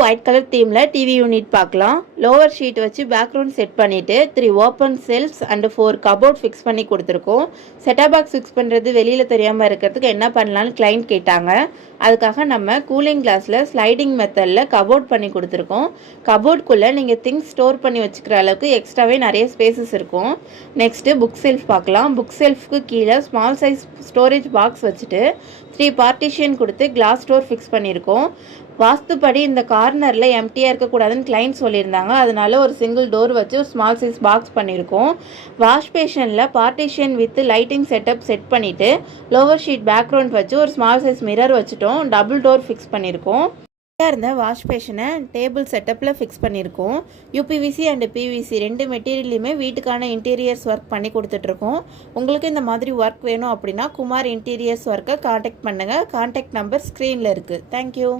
White colour தீமில் TV unit பார்க்கலாம். Lower sheet வச்சு background set பண்ணிவிட்டு 3 open selves and 4 cupboard fix பண்ணி கொடுத்துருக்கோம். செட்டாப் பாக்ஸ் ஃபிக்ஸ் பண்ணுறது வெளியில் தெரியாமல் இருக்கிறதுக்கு என்ன பண்ணலான்னு கிளைண்ட் கேட்டாங்க. அதுக்காக நம்ம கூலிங் கிளாஸில் ஸ்லைடிங் மெத்தடில் கபோர்ட் பண்ணி கொடுத்துருக்கோம். கபோர்டுக்குள்ளே நீங்கள் திங்ஸ் ஸ்டோர் பண்ணி வச்சுக்கிற அளவுக்கு எக்ஸ்ட்ராவே நிறைய ஸ்பேசஸ் இருக்கும். நெக்ஸ்ட்டு புக் செல்ஃப் பார்க்கலாம். புக் செல்ஃப்க்கு கீழே ஸ்மால் சைஸ் ஸ்டோரேஜ் பாக்ஸ் வச்சுட்டு 3 பார்ட்டிஷன் கொடுத்து கிளாஸ் டோர் ஃபிக்ஸ் பண்ணியிருக்கோம். வாஸ்துப்படி இந்த கார்னரில் எம்டியாக இருக்கக்கூடாதுன்னு கிளைண்ட் சொல்லியிருந்தாங்க. அதனால ஒரு சிங்கிள் டோர் வச்சு ஒரு ஸ்மால் சைஸ் பாக்ஸ் பண்ணியிருக்கோம். வாஷ் பேஷனில் partition with lighting setup set பண்ணிவிட்டு லோவர் ஷீட் பேக்ரவுண்ட் வச்சு ஒரு ஸ்மால் சைஸ் மிரர் வச்சுட்டோம். டபுள் டோர் ஃபிக்ஸ் பண்ணியிருக்கோம். இருந்த வாஷ் பேஷனை டேபிள் செட்டப்பில் ஃபிக்ஸ் பண்ணியிருக்கோம். யூபிவிசி அண்ட் பிவிசி 2 மெட்டீரியல்லையுமே வீட்டுக்கான இன்டீரியர்ஸ் ஒர்க் பண்ணி கொடுத்துட்ருக்கோம். உங்களுக்கு இந்த மாதிரி ஒர்க் வேணும் அப்படின்னா குமார் இன்டீரியர்ஸ் ஒர்க்கை காண்டாக்ட் பண்ணுங்கள். காண்டாக்ட் நம்பர் ஸ்க்ரீனில் இருக்குது. தேங்க்யூ.